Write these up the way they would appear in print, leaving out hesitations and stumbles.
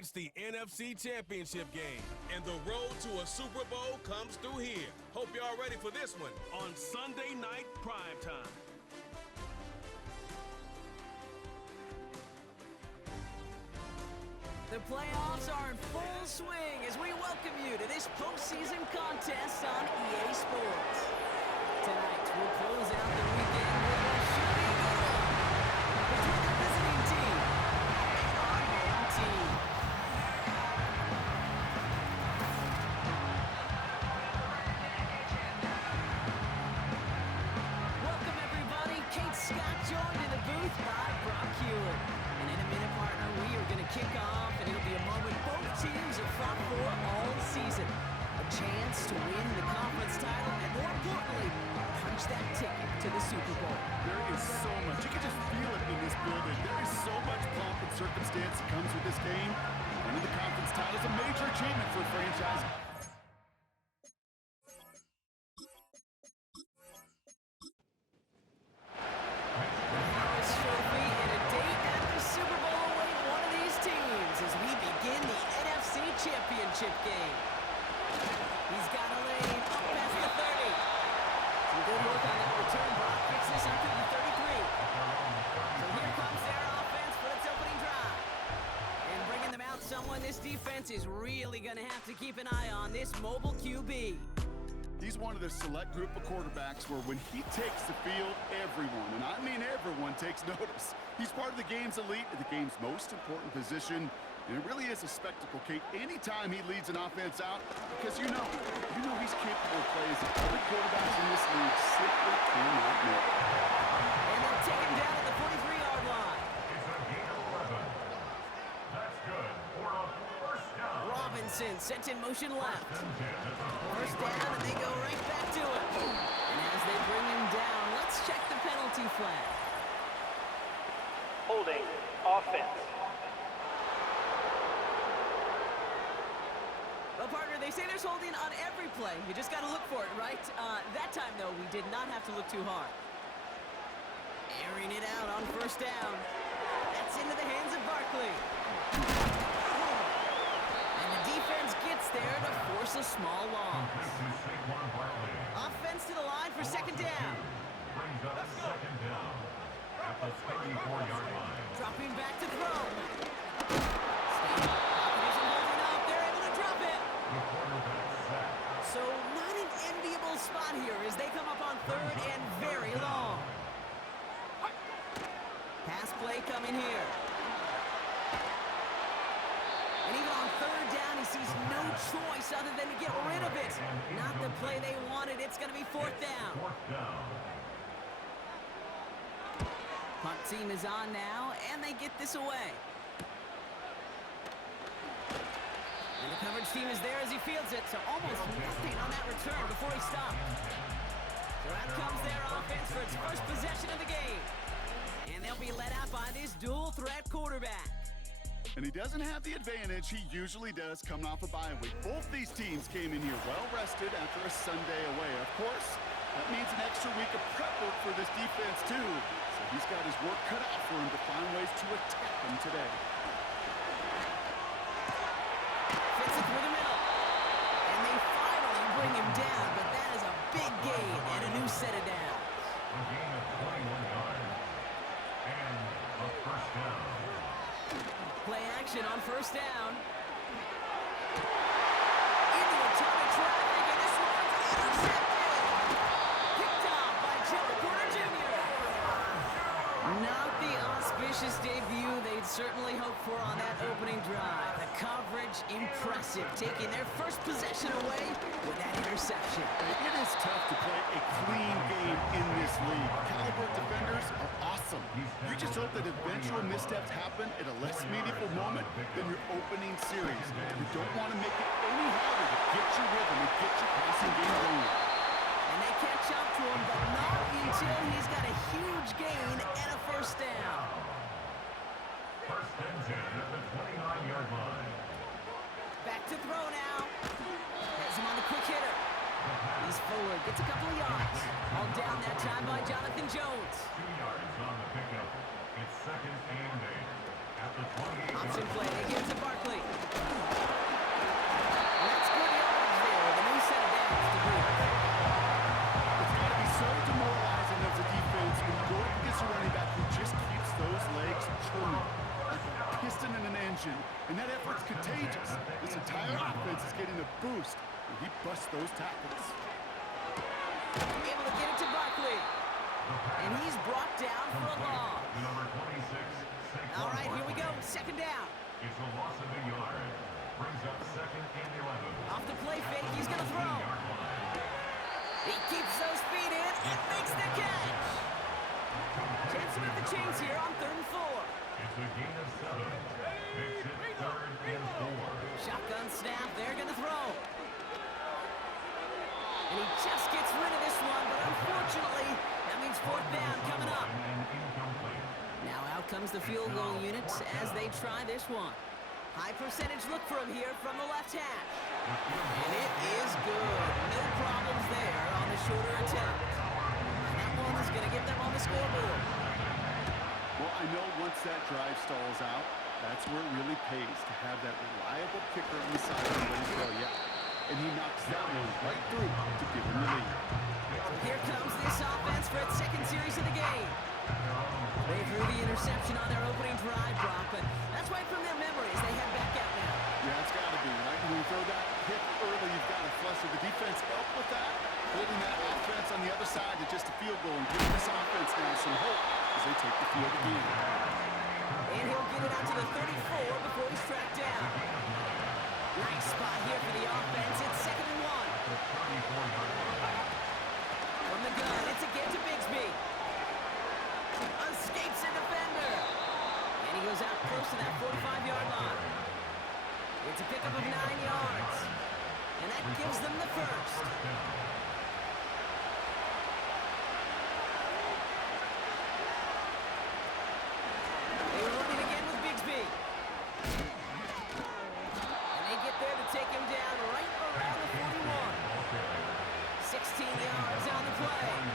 It's the NFC Championship game, and the road to a Super Bowl comes through here. Hope y'all ready for this one on Sunday Night Primetime. The playoffs are in full swing as we welcome you to this postseason contest on EA Sports. Tonight, we'll close out the weekend with what should be a good one between the visiting team and our home team. Welcome, everybody. Kate Scott joined in the booth by Brock Hewlett. And in a minute, partner, we are going to kick off, and it'll be a moment both teams have fought for all season. A chance to win the conference title, and more importantly, punch that ticket to the Super Bowl. There is so much. You can just feel it in this building. There is so much pomp and circumstance that comes with this game. Winning the conference title is a major achievement for a franchise. Championship game. He's got a lane up past the 30. Some good work on that return. Brock picks this up to the 33. So here comes their offense for its opening drive. And bringing them out someone this defense is really going to have to keep an eye on, this mobile QB. He's one of the select group of quarterbacks where when he takes the field, everyone, and I mean everyone, takes notice. He's part of the game's elite, the game's most important position. And it really is a spectacle, Kate, anytime he leads an offense out, because you know he's capable of plays that other quarterbacks in this league simply cannot make. And they'll take him down at the 43-yard line. It's a gain of 11. That's good for a first down. Robinson sent in motion left. First down, and they go right back to it. And as they bring him down, let's check the penalty flag. Holding offense. Well, partner, they say there's holding on every play. You just got to look for it, right? That time, though, we did not have to look too hard. Airing it out on first down. That's into the hands of Barkley. And the defense gets there to force a small loss. Offense to the line for second down. Brings up second down at the 34-yard line. Dropping back to throw. So not an enviable spot here as they come up on third and very long. Pass play coming here. And even on third down, he sees no choice other than to get rid of it. Not the play they wanted. It's going to be fourth down. Punt team is on now, and they get this away. And the coverage team is there as he fields it, so almost nothing on that return before he stopped. So out comes their offense for its first possession of the game. And they'll be let out by this dual-threat quarterback. And he doesn't have the advantage he usually does coming off a bye week. Both these teams came in here well-rested after a Sunday away. Of course, that means an extra week of prep work for this defense, too. So he's got his work cut out for him to find ways to attack him today. Fits it through the middle. And they finally bring him down, but that is a big gain and a new set of downs. A gain of 21 yards and a first down. Play action on first down. Into a ton of traffic, and this one's intercepted. Picked off by Joey Porter Jr. Not the auspicious debut they'd certainly hoped for on that opening drive. The coverage impressive, taking their first possession away with that interception. It is tough to play a clean game in this league. Caliber defenders are awesome. You just hope that eventual missteps happen at a less meaningful moment than your opening series. You don't want to make it any harder to get your rhythm and get your passing game going. And they catch up to him, but not until he's got a huge gain and a first down. First and 10 at the 29-yard line. Back to throw now. Has him on the quick hitter. He's forward, gets a couple of yards. All down that time by Jonathan Jones. 2 yards on the pickup. It's second and 8 at the 28. Option play, they give it to Barkley. vision, and that effort's contagious. This entire offense is getting a boost, and he busts those tackles. Able to get it to Barkley. And he's brought down for a loss. All right, here we go. Second down. It's a loss of a yard. Brings up second and 11. Off the play fake, he's going to throw. He keeps those feet in and makes the catch. Chance to move the chains here on 3rd and 4. It's a gain of 7. Makes it 3rd and 4. Shotgun snap, they're going to throw. And he just gets rid of this one, but unfortunately, that means 4th down coming up. Now out comes the field goal unit as they try this one. High percentage look for him here from the left hash. And it is good. No problems there on the shorter attempt. And that one is going to get them on the scoreboard. Well, I know once that drive stalls out, that's where it really pays to have that reliable kicker on the sideline ready to go. Yeah. And he knocks that one right through to give him the lead. Here comes this offense for its second series of the game. They threw the interception on their opening drive, Brock, but that's right from their memories. They head back out now. Yeah, it's got to be, right? When you throw that pick early, you've got to flush it. The defense helped with that, holding that offense on the other side to just a field goal and giving this offense now some hope as they take the field again. And he'll get it out to the 34 before he's tracked down. Nice spot here for the offense. It's 2nd and 1. From the gun, it's again to Bigsby. Escapes a defender. And he goes out close to that 45-yard line. It's a pickup of 9 yards. And that gives them the first. They run it again with Bigsby. And they get there to take him down right around the 41. 16 yards on the play. And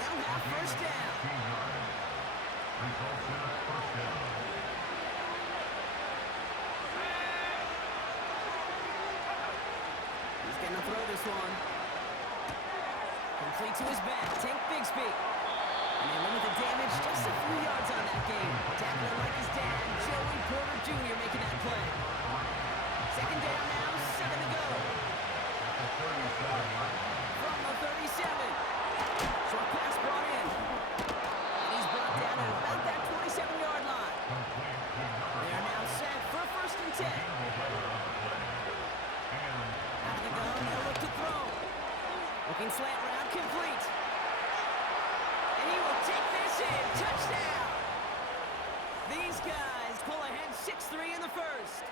they'll have first down. Results in a first down. He's going to throw this one. Complete to his back. Tank Bigsby. And they limit the damage just a few yards on that game. Tackling like his dad, Joey Porter Jr. making that play. 2nd down now, 7 to go. From the 37. Short pass brought in. And he's brought down at about that 27-yard line. They are now set for 1st and 10. Out of the gun, they'll look to throw. Looking slant route, complete. And he will take this in. Touchdown! These guys pull ahead 6-3 in the first.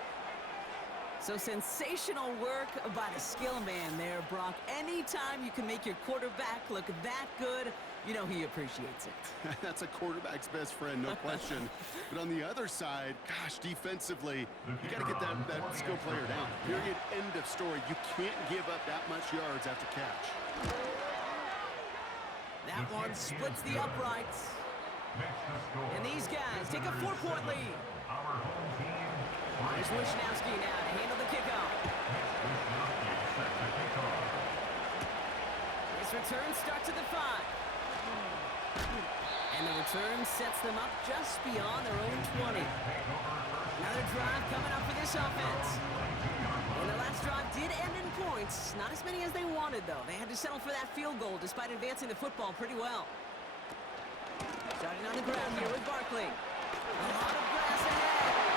So sensational work by the skill man there, Brock. Anytime you can make your quarterback look that good, you know he appreciates it. That's a quarterback's best friend, no question. But on the other side, gosh, defensively, you got to get that skill player down. Period, end of story. You can't give up that much yards after catch. That one splits the uprights. And these guys take a 4-point lead. Here's Wishnowski now to handle the kickoff. This return starts at the 5. And the return sets them up just beyond their own 20. Another drive coming up for this offense. And the last drive did end in points. Not as many as they wanted, though. They had to settle for that field goal despite advancing the football pretty well. Starting on the ground here with Barkley. A lot of grass ahead.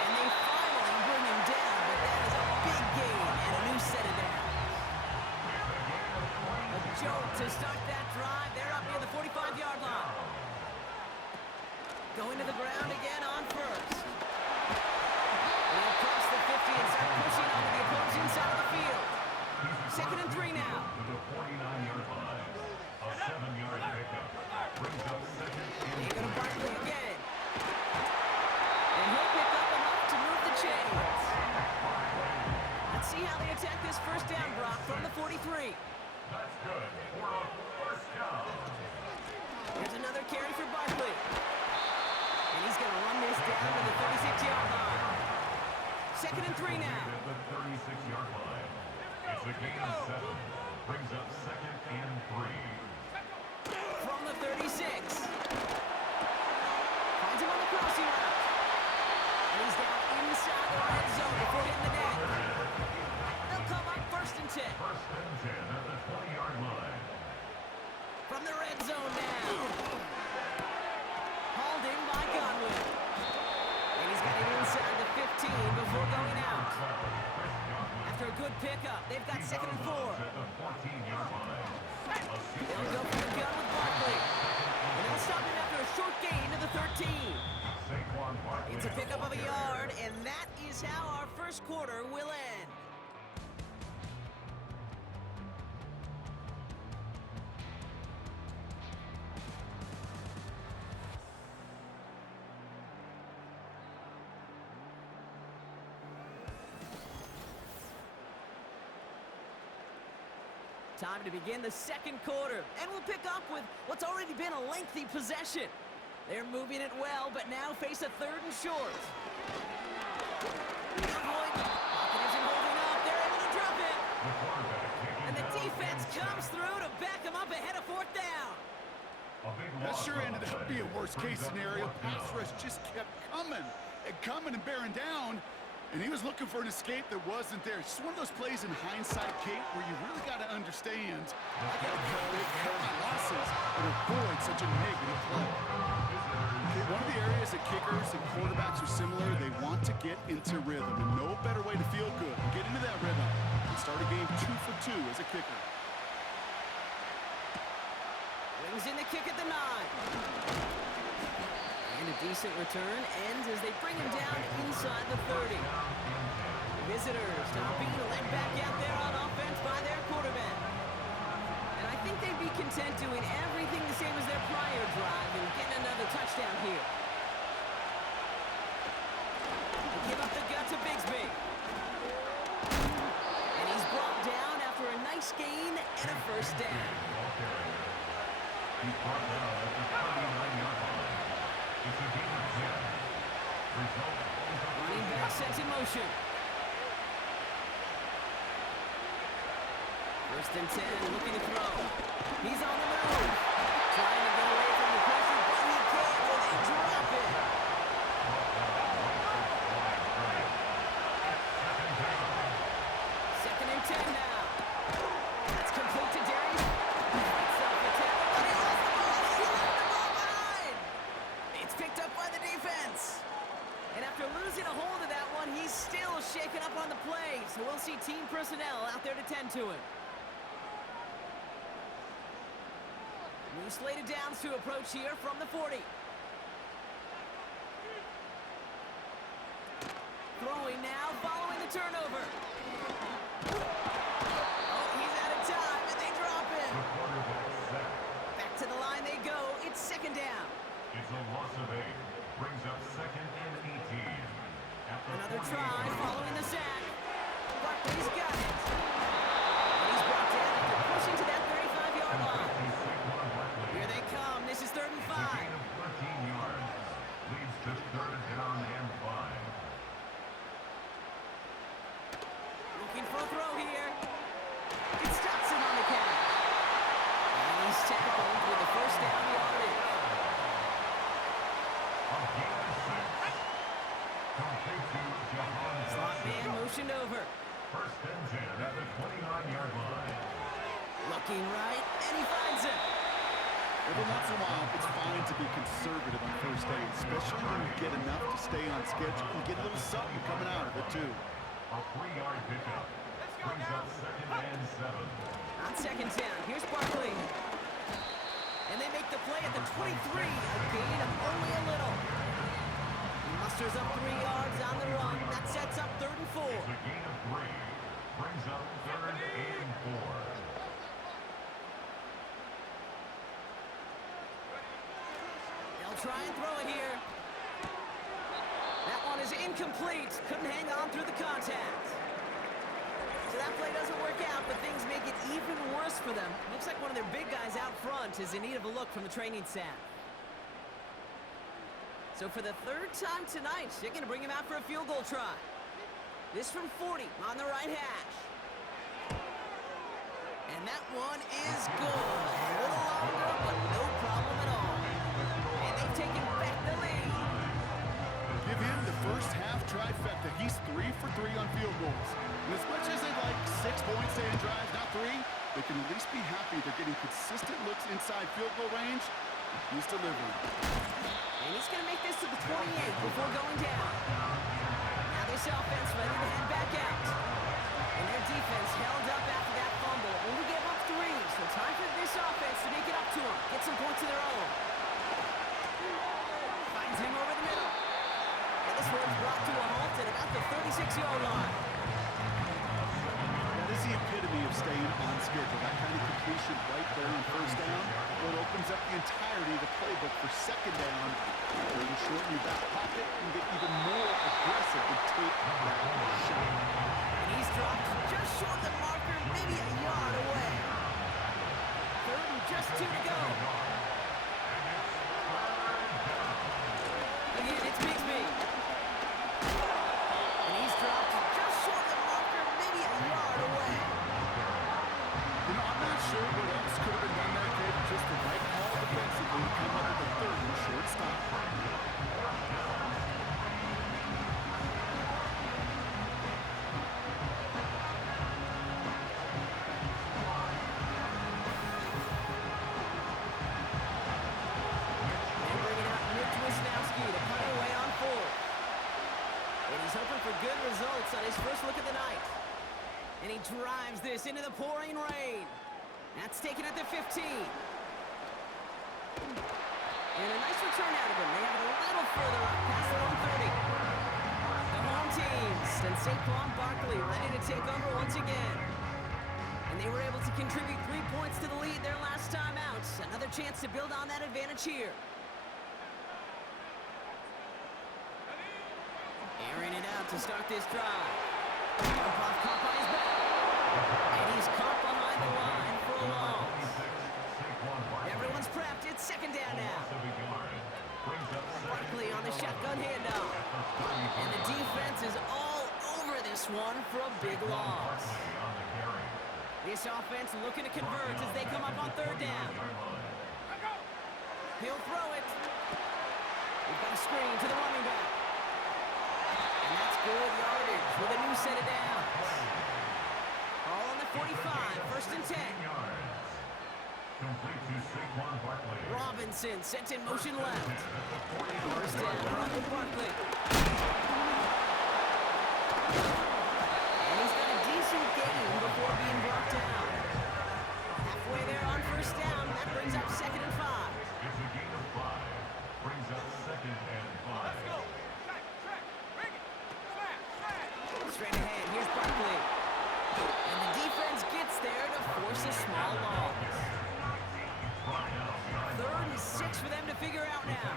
And they finally bring him down, but that is a big gain and a new set of downs. A jolt to start that drive. They're up near the 45-yard line. Going to the ground again on first. And across the 50 and start pushing onto the opposing side of the field. 2nd and 3 now. To the 49-yard line. A 7-yard pickup. Brings up second They and go to Barkley again. And he'll pick up enough to move the chains. Let's see how they attack this first down, Brock, from the 43. That's good for a first down. Here's another carry for Barkley. And he's going to run this down to the 36-yard line. 2nd and 3 now. At the 36-yard line. It's a gain of 7. Brings up second and 3. From the 36. Finds him on the crossing route. pickup. They've got He's 2nd out and of 4. bounds at the 14-yard line. They'll go for the gun with Barkley. And they'll stop him after a short gain to the 13. Saquon Barkley. It's a pickup of a yard, and that is how our first quarter will end. Time to begin the second quarter, and we'll pick up with what's already been a lengthy possession. They're moving it well, but now face a 3rd and short. Pocket isn't holding up. They're able to drop it. And the defense comes through to back them up ahead of 4th down. That sure ended up being a worst-case scenario. Pass rush just kept coming and bearing down. And he was looking for an escape that wasn't there. It's just one of those plays in hindsight, Kate, where you really got to understand, I got to cut my losses and avoid such a negative play. Okay, one of the areas that kickers and quarterbacks are similar, they want to get into rhythm. And no better way to feel good and get into that rhythm and start a game 2 for 2 as a kicker. Brings in the kick at the 9. And a decent return ends as they bring him down inside the 30. Visitors being led back out there on offense by their quarterback. And I think they'd be content doing everything the same as their prior drive and getting another touchdown here. They give up the gut to Bigsby. And he's brought down after a nice gain and a 1st down. He's brought down at the 39-yard line. It's a gain of 10. Result. Running back sets in motion. 1st and 10, looking to throw. He's on the move. Trying to get away from the pressure, but he can't, and they drop it. 2nd and 10 now. That's complete to Darius. He fights off the tackle, but he lost the ball. He left the ball behind. It's picked up by the defense. And after losing a hold of that one, he's still shaken up on the play. So we'll see team personnel out there to tend to him. New slated downs to approach here from the 40. Throwing now, following the turnover. Oh, he's out of time, and they drop him. Back to the line they go. It's 2nd down. It's a loss of 8. Brings up 2nd and 18. Another try following the sack. Barkley's got it. And he's brought down after pushing to that 35-yard line. Here they come. This is 3rd and 5. Gain of 13 yards. Leads to 3rd down and 5. Looking for a throw here. It stops him on the catch. And he's tackled with the 1st down yardage. Slot man motioned over. 1st and 10 at the 29-yard line. Looking right, and he finds it. Every once in a while, it's fine to be conservative on 1st down, especially when you get enough to stay on schedule and get a little something coming out of it, too. A 3-yard pickup. Brings up 2nd and 7. On 2nd down, here's Barkley. And they make the play at the 23, a gain of only a little. He musters up 3 yards on the run. That sets up 3rd and 4. It's a gain of 3. Brings up 3rd and 4. They'll try and throw it here. That one is incomplete. Couldn't hang on through the contact. So that play doesn't work out, but things make it even worse for them. Looks like one of their big guys out front is in need of a look from the training staff. So for the 3rd time tonight, they're going to bring him out for a field goal try. This from 40 on the right hash. And that one is good. A little longer, but no problem at all. And they've taken back the lead. Give him the first half trifecta. He's 3 for 3 on field goals. And as much as they'd like 6 points to end drives, not 3, they can at least be happy they're getting consistent looks inside field goal range. He's delivering. And he's going to make this to the 28 before going down. Now this offense ready to head back out. And their defense the 36-yard line. That is the epitome of staying on schedule. That kind of completion right there on first down. Well, it opens up the entirety of the playbook for second down. You can shorten your back pocket and get even more aggressive and take that shot. And he's dropped just short of the marker, maybe a yard away. Third and just 2 to go. Again, it's Bigsby. And he's dropped just short of the marker, maybe a yard away. You know, I'm not sure what else could have been done there, Kate. Just the right call defensively to come up with a third and short stop. Good results on his first look of the night. And he drives this into the pouring rain. That's taken at the 15. And a nice return out of him. They have it a little further up past the 130. The home team and Saquon Barkley ready to take over once again. And they were able to contribute 3 points to the lead their last time out. Another chance to build on that advantage here. Airing it out to start this drive. Dump-off caught by his back. And he's caught behind the line for a loss. Everyone's prepped. It's second down now. Barkley on the shotgun handoff. And the defense is all over this one for a big loss. This offense looking to convert as they come up on third down. He'll throw it. We've got a screen to the running back. And that's good yardage with a new set of downs. All on the 45, first and 10. Robinson sent in motion left. First down, run with Barkley. And he's got a decent gain before being brought down. Halfway there on first down, that brings up second and 5. It's a gain of 5. Brings up second and 5. Let's go. Straight ahead, here's Barkley. And the defense gets there to force a small loss. Third and 6 for them to figure out now.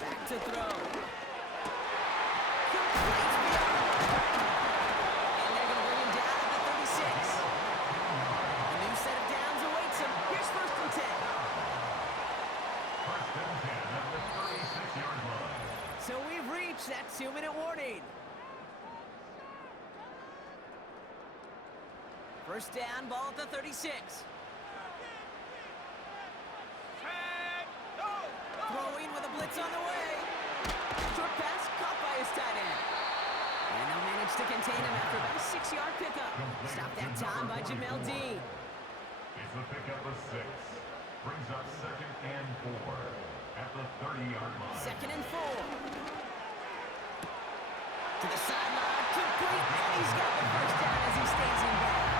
Back to throw. Complete beyond. And they're going to bring him down at the 36. A new set of downs awaits him. Here's first and 10. First and 10 at the 36-yard line. So we've reached that 2-minute warning. First down, ball at the 36. Throwing with a blitz on the way. Short pass caught by his tight end. And they'll manage to contain him after about a 6-yard pickup. Stopped that time by Jamel Dean. It's a pickup of 6. Brings up second and 4 at the 30-yard line. Second and 4. To the sideline, complete, and he's got the first down as he stays in bounds.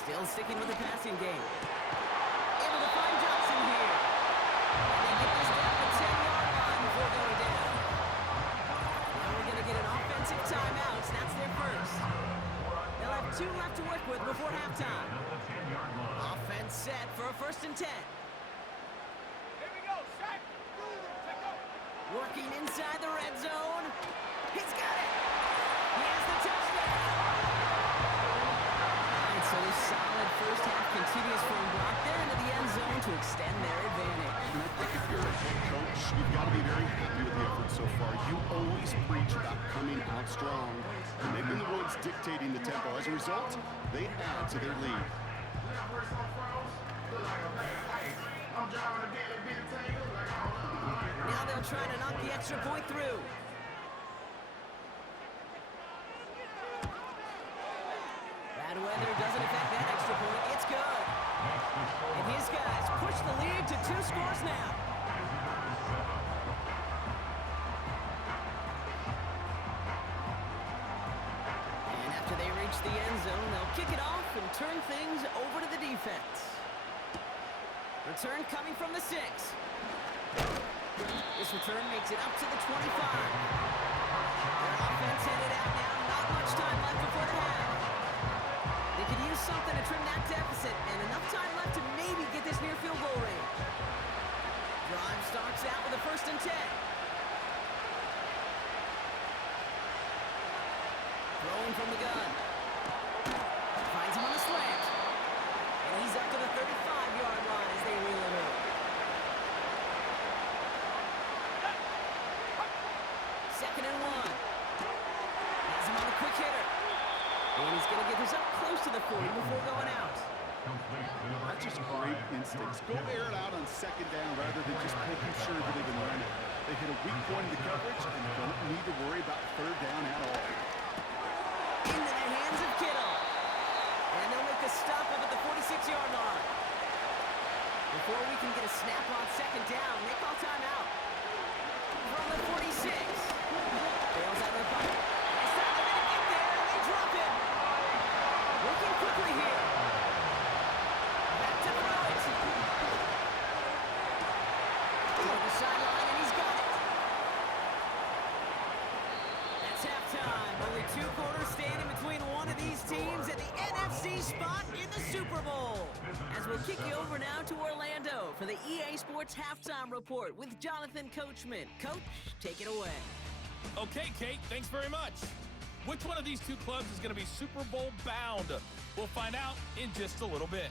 Still sticking with the passing game. Able to find Johnson here. And they get this down the 10-yard line before going down. Now we're going to get an offensive timeout. That's their first. They'll have 2 left to work with before halftime. Offense set for a first and 10. Here we go, Shaq. Working inside the red zone. He's got it. He has the touchdown. And so this solid first half continues from block there into the end zone to extend their advantage. And I think if you're a head coach, you've got to be very happy with the effort so far. You always preach about coming out strong. And they've been the ones dictating the tempo. As a result, they add to their lead. Now they'll try to knock the extra point through. Bad weather doesn't affect that extra point. It's good. And his guys push the lead to 2 scores now. And after they reach the end zone, they'll kick it off and turn things over to the defense. Return coming from the 6. This return makes it up to the 25. Their offense headed out now. Not much time left before the half. They could use something to trim that deficit, and enough time left to maybe get this near field goal range. Drive starts out with a 1st and 10. Throwing from the gun. Finds him on the slant. And he's up to the 35-yard line as they reel it in. 2nd and 1. Has him on a quick hitter. And he's going to get this up close to the 40 before going out. That's just great instincts. Go air it out on 2nd down rather than just making sure that they can run it. They hit a weak point in the coverage and don't need to worry about 3rd down at all. Into the hands of Kittle. And they'll make the stop up at the 46-yard line. Before we can get a snap on 2nd down, they call timeout. From the 46. Bails out of the pocket. This time they're going to get there, and they drop him. Working quickly here. Back to throw it. Toward the sideline, and he's got it. That's halftime. Only 2 quarters standing between one of these teams and the NFC spot in the Super Bowl. As we'll kick you over now to Orlando for the EA Sports Halftime Report with Jonathan Coachman. Coach, take it away. Okay, Kate, thanks very much. Which one of these 2 clubs is going to be Super Bowl bound? We'll find out in just a little bit.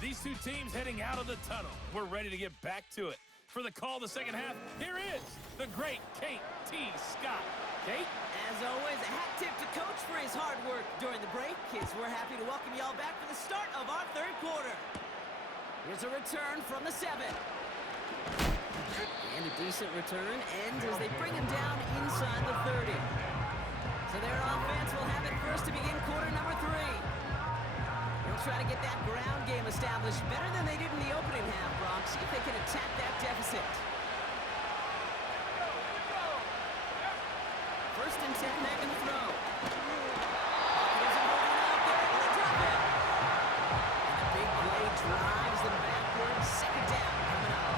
These 2 teams heading out of the tunnel. We're ready to get back to it. For the call of the second half, here is the great Kate T. Scott. Kate? As always, a hat tip to Coach for his hard work during the break, as we're happy to welcome y'all back for the start of our 3rd quarter. Here's a return from the 7. And a decent return ends as they bring him down inside the 30. So their offense will have it first to begin quarter number 3. They'll try to get that ground game established better than they did in the opening half, Brock. See if they can attack that deficit. 1st and 10, making the throw. Doesn't hold it out there, and they drop it. And the big play drives them backwards. 2nd down coming up.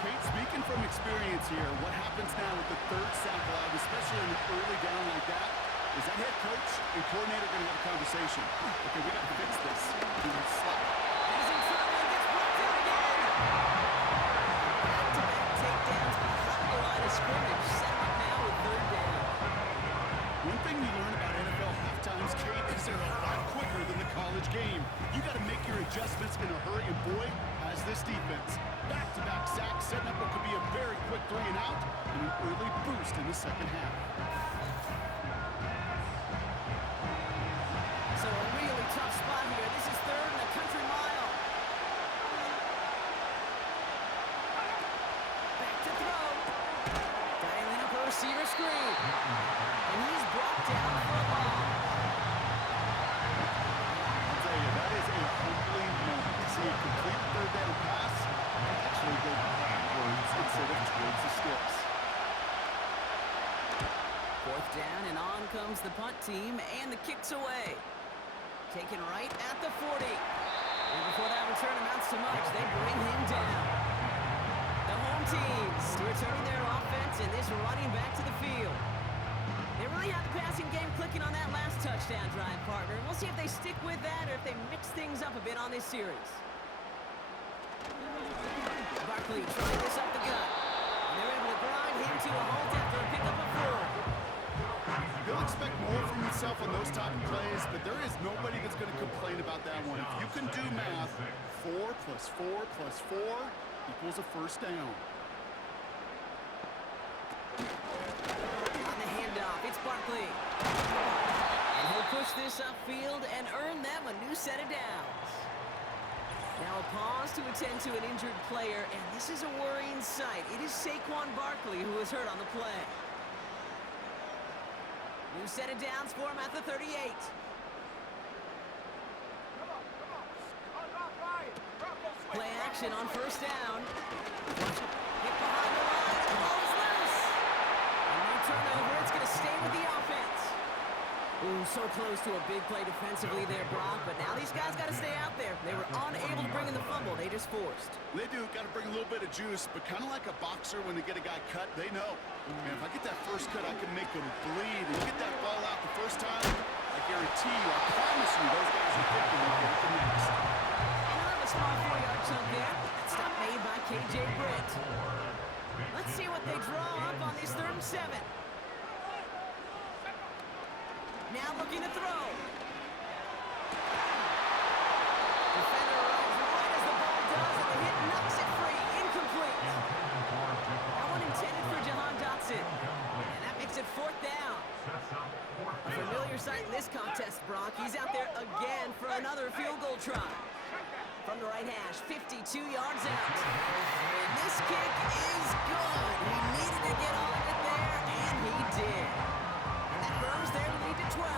Kate, speaking from experience here, what happens now with the 3rd sack allowed, especially in an early down like that, is that head coach and coordinator going to have a conversation? Okay, we got to fix this. Do not slide. He's in trouble and gets brought down again. Back-to-back takedowns behind the line of scrimmage. Set up now with 3rd down. One thing you learn about NFL halftimes, Kate, is they're a lot quicker than the college game. You got to make your adjustments in a hurry, and boy, has this defense. Back-to-back sacks, setting up what could be a very quick 3 and out, and an early boost in the second half. So a really tough spot here. This is 3rd and a country mile. Back to throw. Dialing up a receiver screen. And he's brought down for a ball. I'll tell you, that is a humbling moment to see a complete 3rd down pass and actually go backwards instead of towards the sticks. 4th down, and on comes the punt team, and the kick's away. Taken right at the 40. And before that return amounts to much, they bring him down. The home teams returning their offense and this running back to the field. They really have the passing game clicking on that last touchdown drive, partner. We'll see if they stick with that or if they mix things up a bit on this series. Barkley trying this up the gut. And they're able to grind him to a halt after a pickup of 4. He'll expect more from himself on those type of plays, but there is nobody that's going to complain about that one. If you can do math, 4 plus 4 plus 4 equals a 1st down. On the handoff, it's Barkley. And he'll push this upfield and earn them a new set of downs. Now a pause to attend to an injured player, and this is a worrying sight. It is Saquon Barkley who was hurt on the play. New set of downs for him at the 38. action on first down. Get behind the line, and the ball is loose. And no turnover, it's going to stay with the offense. Ooh, so close to a big play defensively there, Brock, but now these guys got to stay out there. They were unable to bring in the fumble. They just forced. They do, got to bring a little bit of juice, but kind of like a boxer when they get a guy cut, they know. Man, if I get that first cut, I can make them bleed. And get that ball out the first time, I guarantee you, I promise you, those guys are thinking they'll get the next. Another small 4-yard chunk there. That stop made by K.J. Britt. Let's see what they draw up on this 3rd and 7. Now looking to throw. Defender arrives right as the ball does, and the hit knocks it free. Incomplete. That one intended for Jahan Dotson. And that makes it 4th down. A familiar sight in this contest, Brock. He's out there again for another field goal try. From the right hash, 52 yards out. And this kick is good. He needed to get on it there, and he did. That grows their lead to 12.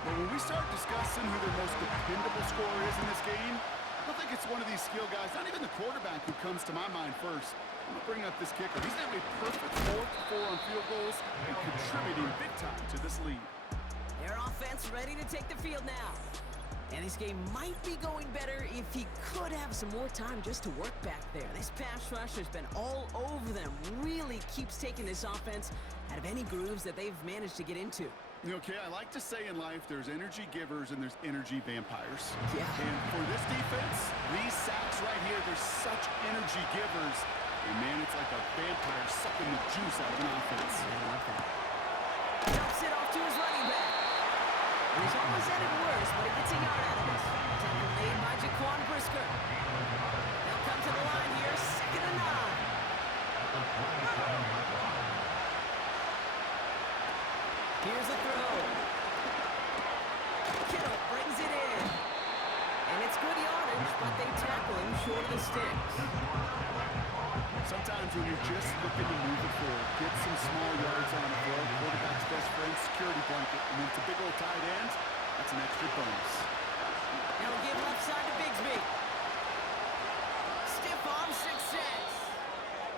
But when we start discussing who their most dependable scorer is in this game, I don't think it's one of these skill guys, not even the quarterback, who comes to my mind first. I'm going to bring up this kicker. He's now a perfect 4-for-4 on field goals and contributing big time to this lead. Their offense ready to take the field now. And this game might be going better if he could have some more time just to work back there. This pass rush has been all over them. Really keeps taking this offense out of any grooves that they've managed to get into. Okay, I like to say in life there's energy givers and there's energy vampires. Yeah. And for this defense, these sacks right here, they're such energy givers. And man, it's like a vampire sucking the juice out of an offense. I like that. Dumps it off to his running back. He's almost headed worse, but he gets a yard out of this. Tackle made by Jaquan Brisker. They'll come to the line here, 2nd and 9. Here's a throw. Kittle brings it in. And it's good yardage, but they tackle him short of the sticks. Sometimes when you're just looking to move it forward, get some small yards on the field, quarterback's best friend, security blanket, and when it's a big old tight end, that's an extra bonus. Now we'll give left side to Bigsby. Stiff arm success.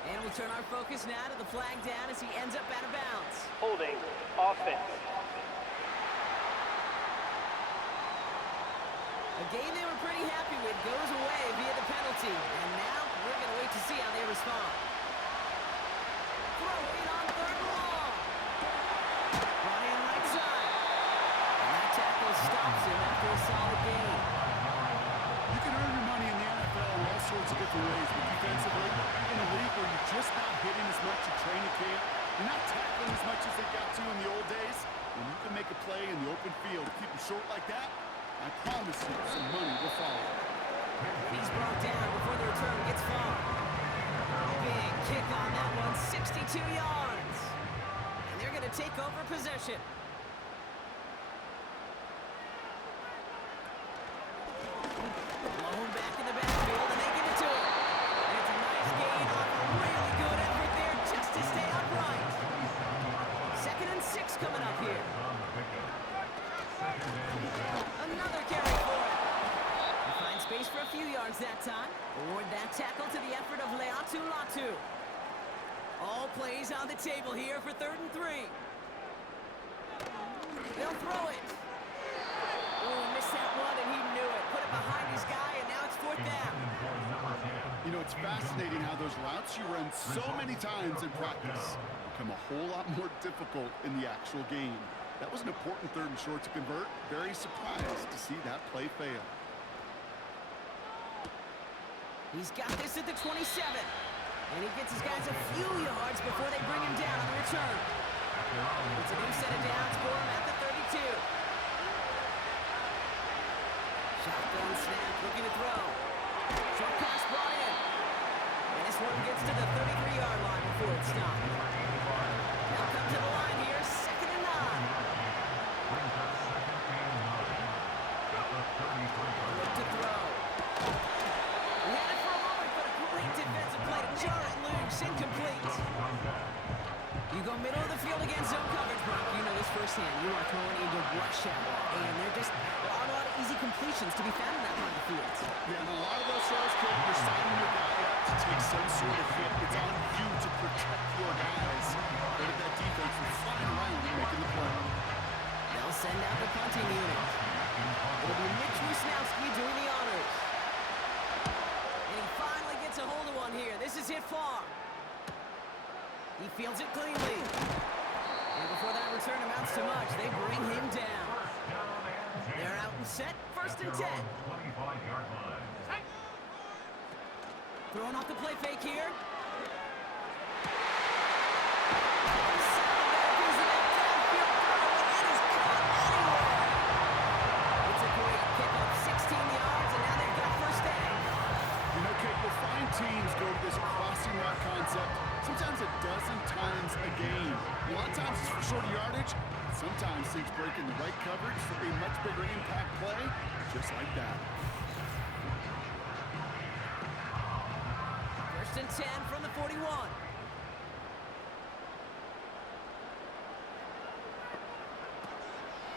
And we'll turn our focus now to the flag down as he ends up out of bounds. Holding. Offense. A game they were pretty happy with goes away via the penalty. And now we're going to wait to see how they respond. Throw it on 3rd and long. Run in right side. And that tackle stops him after a solid game. You can earn your money in the NFL in all sorts of different ways, but defensively, in a league where you're just not hitting as much at training camp, you're not tackling as much as they got to in the old days, when you can make a play in the open field, keep them short like that, I promise you some money will follow. He's brought down before the return gets far. Big kick on that one, 62 yards. And they're going to take over possession. Blown back in the backfield, and they give it to him. And it's a nice gain off a really good effort there just to stay upright. 2nd and 6 coming up here. Another carry for him. He finds space for a few yards that time. Award that tackle to the effort of Leatu Latu. All plays on the table here for 3rd and 3. They'll throw it. Oh, missed that one, and he knew it. Put it behind his guy, and now it's 4th down. You know, it's fascinating how those routes you run so many times in practice become a whole lot more difficult in the actual game. That was an important 3rd and short to convert. Very surprised to see that play fail. He's got this at the 27. And he gets his guys a few yards before they bring him down on the return. It's a new set of downs for him at the 32. Shotgun snap, looking to throw. Short pass brought in. And this one gets to the 33-yard line before it's stopped. Now come to the line here, 2nd and 9. Look to throw. We had it for a moment, but a great defensive play to jar it loose, incomplete. You go middle of the field against zone coverage, Brock. You know this firsthand. You are throwing into rush hour, and there just aren't a lot of easy completions to be found in that part of the field. Yeah, and a lot of those throws, Kate, you're signing your guy up to take some sort of hit. It's on you to protect your guys. But if that defense is flying around and making the play. They'll send out the punting unit. It'll be Mitch Wisnowski doing the honors. And he finally gets a hold of one here. This is hit far. He fields it cleanly. And before that return amounts to much, they bring him down. They're out and set. First and 10. 25-yard line. Throwing off the play fake here. It's a great pickup, 16 yards, and now they've got first down. You know, Kate, you'll find teams go to this crossing route concept sometimes a dozen times a game. A lot of times it's for short yardage. Sometimes things break in the right coverage for a much bigger impact play, just like that. First and 10 from the 41.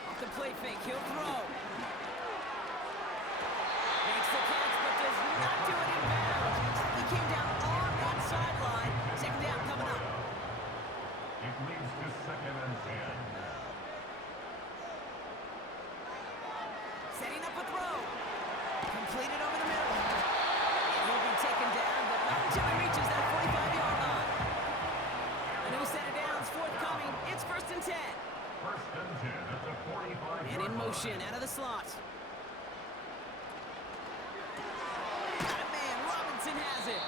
Off the play fake, he'll throw. Makes the catch, but does not do it in bounds. He came down on that sideline. Second down coming up. It leads to second and 10. Setting up a throw. Completed over the middle. And he'll be taken down, but not until he reaches that 45-yard line. A new set of downs forthcoming. It's first and 10. First and 10 at the 45-yard line. And in motion, out of the slot. Got a man, Robinson has it.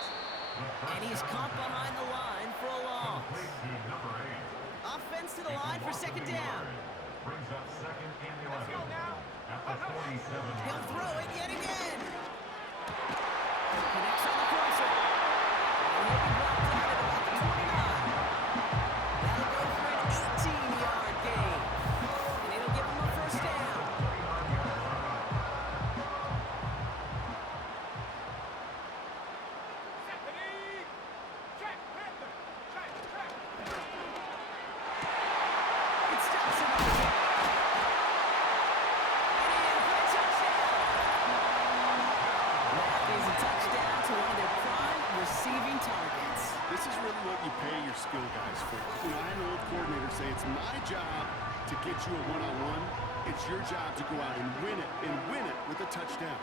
And he's caught behind the line for a loss. Complete to number 8. Offense to the line for second down. Brings up second and 11. At the 47. He'll throw it yet again. Connects on the crosser. And he'll be brought down at about the 29. That'll go for an 18-yard gain. And it'll give him a first down. It's Johnson on the kick. And for a touchdown. That is a touchdown to one of their prime receiving targets. This is really what you pay your skill guys for. You know, I had an old coordinator say it's my job to get you a one-on-one. It's your job to go out and win it with a touchdown.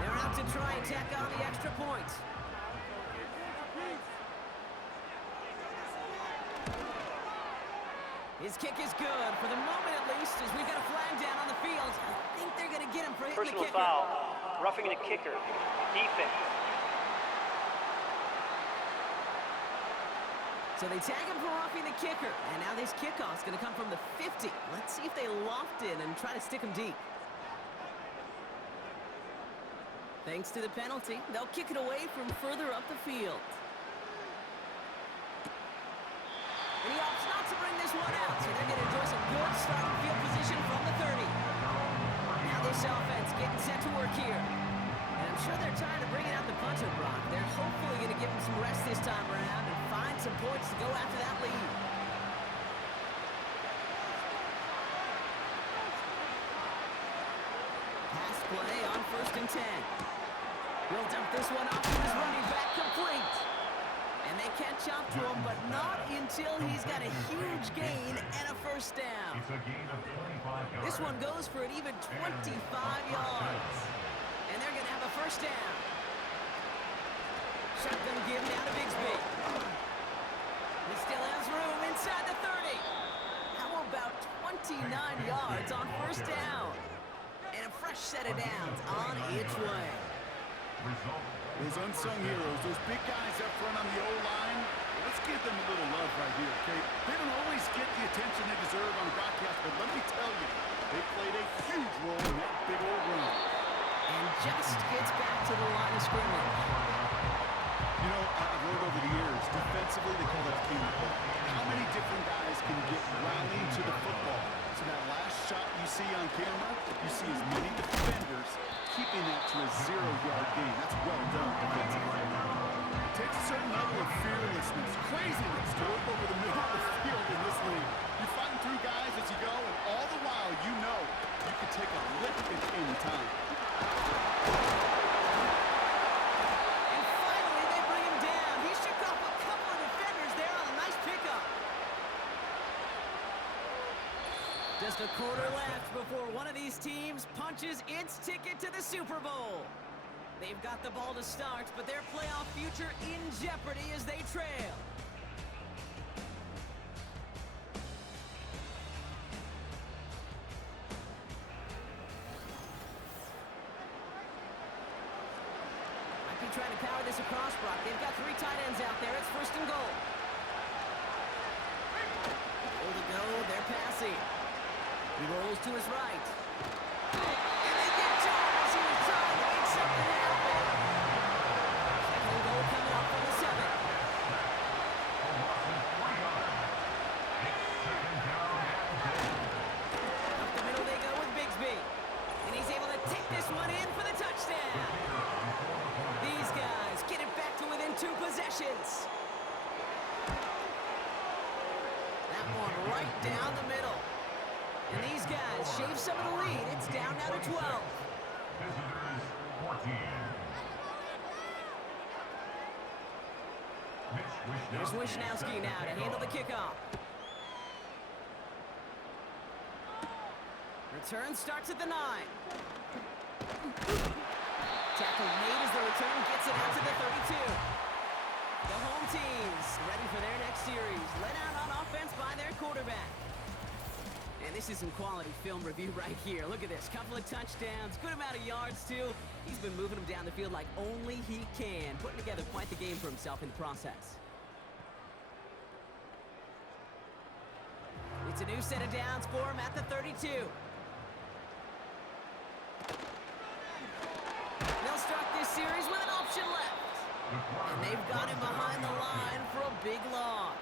They're out to try and tack on the extra point. His kick is good, for the moment at least, as we've got a flag down on the field. I think they're going to get him for hitting the Personal kicker. foul. Roughing the kicker. Defense. So they tag him for roughing the kicker, and now this kickoff's going to come from the 50. Let's see if they loft in and try to stick him deep. Thanks to the penalty, they'll kick it away from further up the field. And he opts not to bring this one out, so they're going to enjoy some good starting field position from the 30. Now this offense getting set to work here. And I'm sure they're tired of bringing out the punter, Brock. They're hopefully going to give him some rest this time around and find some points to go after that lead. Pass play on first and 10. He'll dump this one off to his running back, complete. And they catch up to him, but not until he's got a huge gain and a first down. It's a gain of 25 yards. This one goes for an even 25 yards. And they're going to have a first down. Shotgun give now to Bigsby. He still has room inside the 30. How about 29 yards on first down? And a fresh set of downs on its way. Those unsung heroes, those big guys up front on the O-line, let's give them a little love right here, okay? They don't always get the attention they deserve on broadcast, but let me tell you, they played a huge role in that big old run. And just gets back to the line of scrimmage. You know, I've learned over the years, defensively, they call that team play. How many different guys can get rallying to the football? So that last shot you see on camera, you see as many defenders keeping that to a 0-yard gain. That's well done defensively. It takes a certain level of fearlessness, craziness to work over the middle of the field in this league. You're fighting through guys as you go, and all the while you know you can take a lick at any time. And finally, they bring him down. He shook off a couple of defenders there on a nice pickup. Just a quarter left before one of these teams punches its ticket to the Super Bowl. They've got the ball to start, but their playoff future in jeopardy as they trail. Might be trying to power this across, Brock. They've got 3 tight ends out there. It's first and goal. Goal to go. They're passing. He rolls to his right. And they get to him as he was trying to make something happen. Second goal coming up from the 7. Up the middle they go with Bigsby. And he's able to take this one in for the touchdown. These guys get it back to within 2 possessions. That one right down the middle. And these guys shave some of the lead. It's down now to 12. Visitors 14. There's Wishnowski now to handle the kickoff. Return starts at the 9. Tackle made as the return gets it out to the 32. The home teams ready for their next series. Led out on offense by their quarterback. And this is some quality film review right here. Look at this. Couple of touchdowns. Good amount of yards, too. He's been moving them down the field like only he can. Putting together quite the game for himself in the process. It's a new set of downs for him at the 32. They'll start this series with an option left. And they've got him behind the line for a big loss.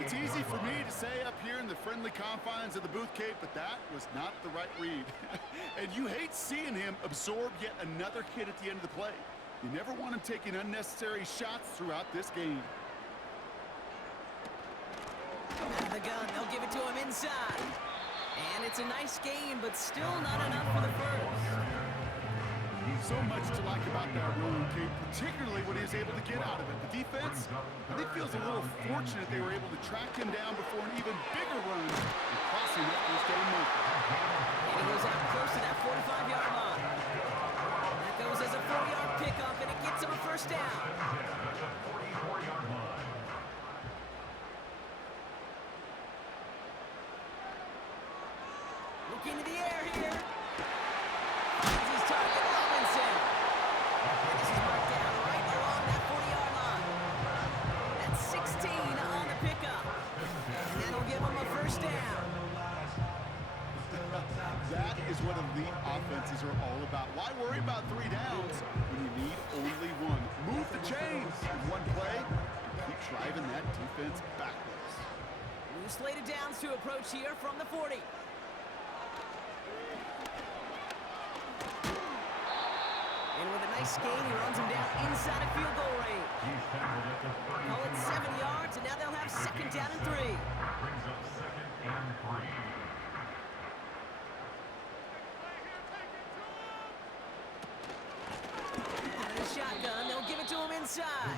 It's easy for me to say up here in the friendly confines of the booth, Kate, but that was not the right read. And you hate seeing him absorb yet another hit at the end of the play. You never want him taking unnecessary shots throughout this game. Out of the gun, they'll give it to him inside. And it's a nice game, but still not enough for the first. So much to like about that run, Kate, particularly when he was able to get out of it. The defense, I think, feels a little fortunate they were able to track him down before an even bigger run and crossing that first down marker. And he goes out close to that 45-yard line. That goes as a 4-yard pickup, and it gets him a first down. Look into the air here. Finds his target, Robinson. And this is marked down right along that 40-yard line. That's 16 on the pickup. And that'll give him a first down. That is what elite offenses are all about. Why worry about 3 downs when you need only 1? Move the chains in one play and keep driving that defense backwards. New slate of downs to approach here from the 40. And with a nice gain, he runs him down inside of field goal range. Call it 7 yards, and now they'll have second down and 3. Brings up second and 3. Out of the shotgun, they'll give it to him inside.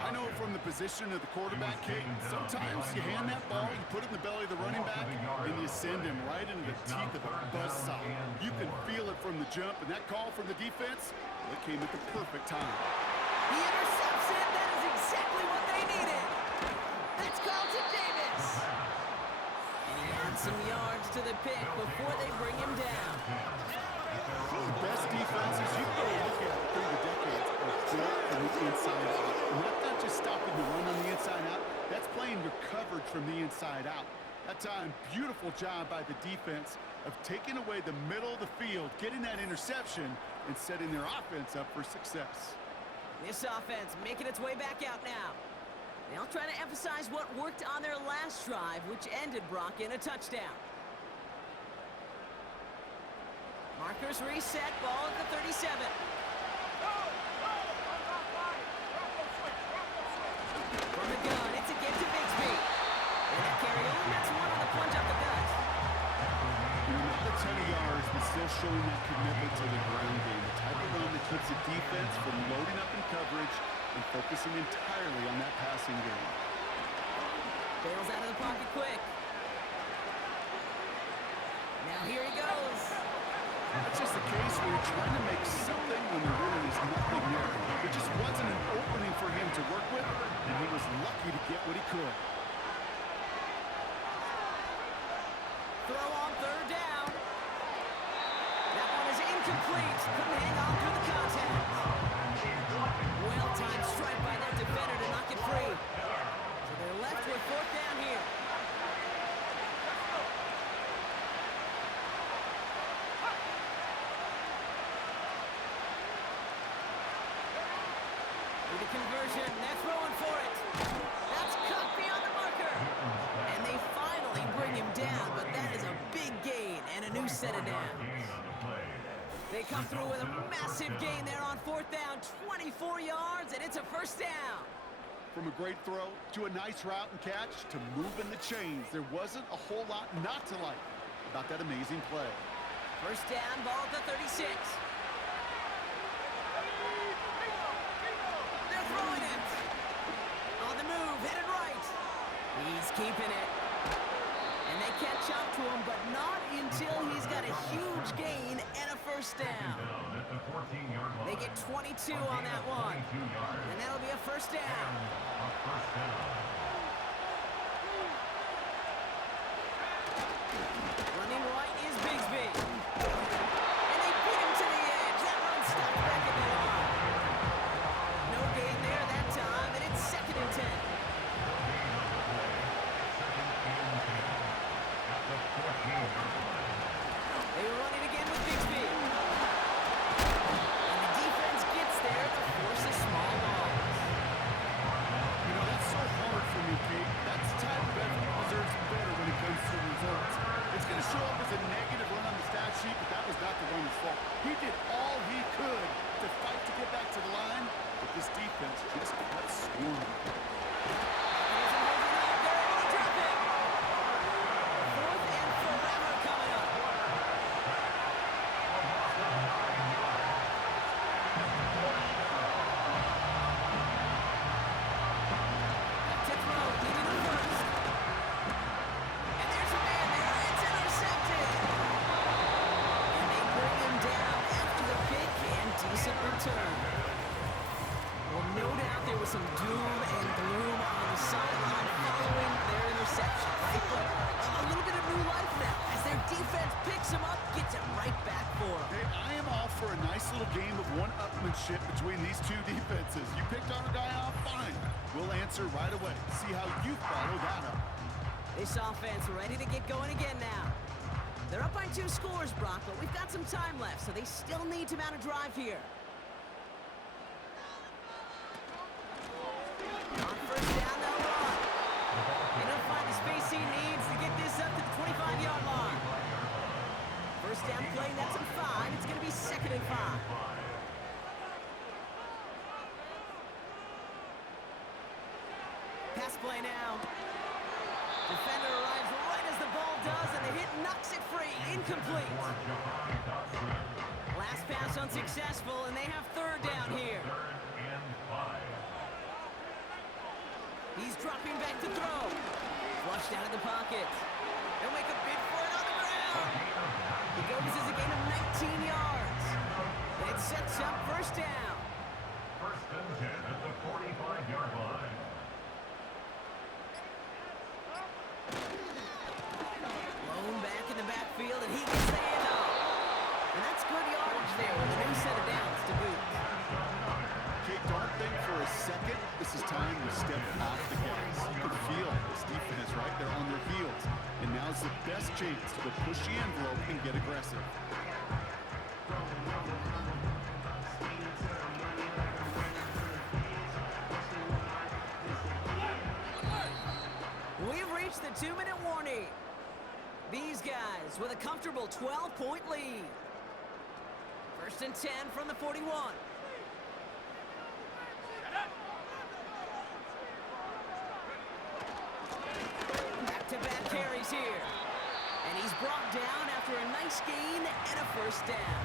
I know from the position of the quarterback, Kate, sometimes you hand that ball, you put it in the belly of the running back, and you send him right into the teeth of a buzzsaw. You can feel it from the jump, and that call from the defense, well, it came at the perfect time. He intercepts it. That is exactly what they needed. That's Carlton Davis. And he adds some yards to the pick before they bring him down. Some of the best defenses you can look at through the decades are built from the inside out. And that's not just stopping the run on the inside out. That's playing your coverage from the inside out. That time, beautiful job by the defense of taking away the middle of the field, getting that interception, and setting their offense up for success. This offense making its way back out now. They'll try to emphasize what worked on their last drive, which ended Brock in a touchdown. Markers reset, ball at the 37. showing that commitment to the ground game, the type of run that keeps the defense from loading up in coverage and focusing entirely on that passing game. Bails out of the pocket quick. Now here he goes. It's just a case where you're trying to make something when there really is nothing there. There just wasn't an opening for him to work with, and he was lucky to get what he could. Throw on third down. That one is incomplete. Couldn't hang on through the contact. Well-timed strike by that defender to knock it free. So they're left with fourth down here. With the conversion, they're throwing for it. That's cut beyond the marker. And they finally bring him down, but that is a big gain and a new set of downs. They come through with a massive gain there on fourth down, 24 yards, and it's a first down. From a great throw to a nice route and catch to moving the chains, there wasn't a whole lot not to like about that amazing play. First down, ball at the 36. They're throwing it. On the move, headed right. He's keeping it. And they catch up to him, but not until he's got a huge gain and a first down. They get 22 on that one. And that'll be a first down. Running right is Bigsby. And they beat him to the edge. That run stopped back at the line. No gain there that time, and it's 2nd and 10. They run it again with Bigsby. And the defense gets there to force a small loss. You know, that's so hard for me, Kate. That's the type of effort that deserves better when it comes to results. It's going to show up as a negative run on the stat sheet, but that was not the runner's fault. He did all he could to fight to get back to the line, but this defense just got swarmed. Well, no doubt there was some doom and gloom on the sideline following their interception, right? But a little bit of new life now as their defense picks him up, gets it right back for him. Hey, I am all for a nice little game of one-upmanship between these two defenses. You picked our guy off, fine. We'll answer right away. See how you follow that up. This offense ready to get going again now. They're up by 2 scores, Brock, but we've got some time left, so they still need to mount a drive here. On first down, they'll run. And he'll find the space he needs to get this up to the 25-yard line. First down play, that's a 5. It's going to be 2nd and 5. Pass play now. Defender arrives right as the ball does, and the hit knocks it free. Incomplete. Last pass unsuccessful, and they have third down here. He's dropping back to throw. Flushed out of the pocket. They'll make a bid for it on the ground. He goes as a gain of 19 yards. And it sets up first down. First and 10 at the 45-yard line. Blown back in the backfield, and he gets the handoff. And that's good yardage there with a new set of downs to boot. Kate, don't think for a second this is time to step off the gas. You can feel this defense right there on their heels. And now's the best chance to push the envelope and get aggressive. We've reached the 2-minute warning. These guys with a comfortable 12-point lead. First and 10 from the 41. Back-to-back carries here. And he's brought down after after a nice gain and a first down.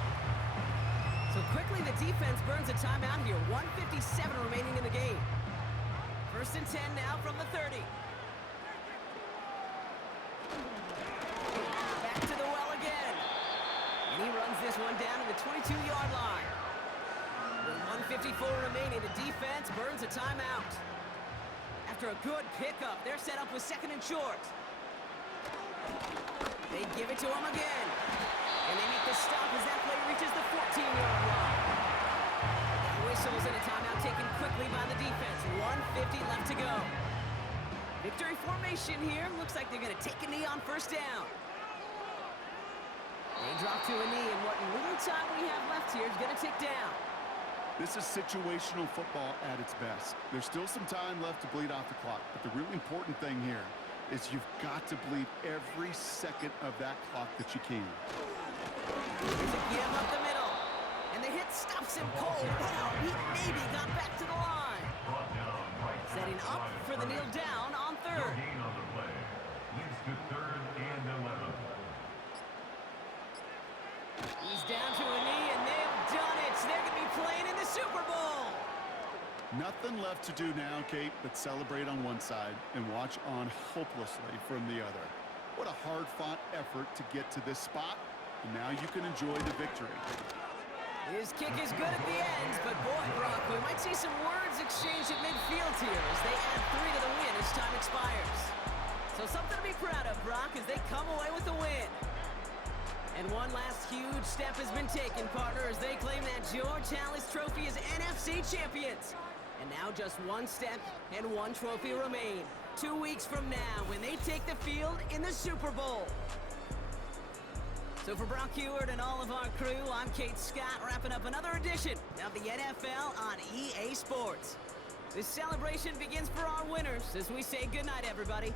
So quickly the defense burns a timeout here. 1:57 remaining in the game. 1st and 10 now from the 30. Back to the well again. And he runs this one down to the 22-yard line. With 1:54 remaining, the defense burns a timeout. After a good pickup, they're set up with 2nd and short. They give it to him again. And they make the stop as that play reaches the 14-yard line. That whistles and a timeout taken quickly by the defense. 1:50 left to go. Victory formation here. Looks like they're going to take a knee on 1st down. They drop to a knee, and what little time we have left here is going to tick down. This is situational football at its best. There's still some time left to bleed off the clock, but the really important thing here is you've got to bleed every second of that clock that you can. Here's a give up the middle, and the hit stops him cold. Wow, he maybe got back to the line. Setting up for the kneel down on 3rd. Gain on the play leads to 3rd and 11. He's down to a knee, and they've done it. They're going to be playing in the Super Bowl. Nothing left to do now, Kate, but celebrate on one side and watch on hopelessly from the other. What a hard-fought effort to get to this spot, and now you can enjoy the victory. His kick is good at the end, but boy, Brock, we might see some words exchanged at midfield here as they add 3 to the win as time expires. So something to be proud of, Brock, as they come away with the win. And one last huge step has been taken, partner, as they claim that George Halas Trophy as NFC champions. And now just one step and one trophy remain. 2 weeks from now when they take the field in the Super Bowl. So for Brock Heward and all of our crew, I'm Kate Scott, wrapping up another edition of the NFL on EA Sports. This celebration begins for our winners as we say goodnight, everybody.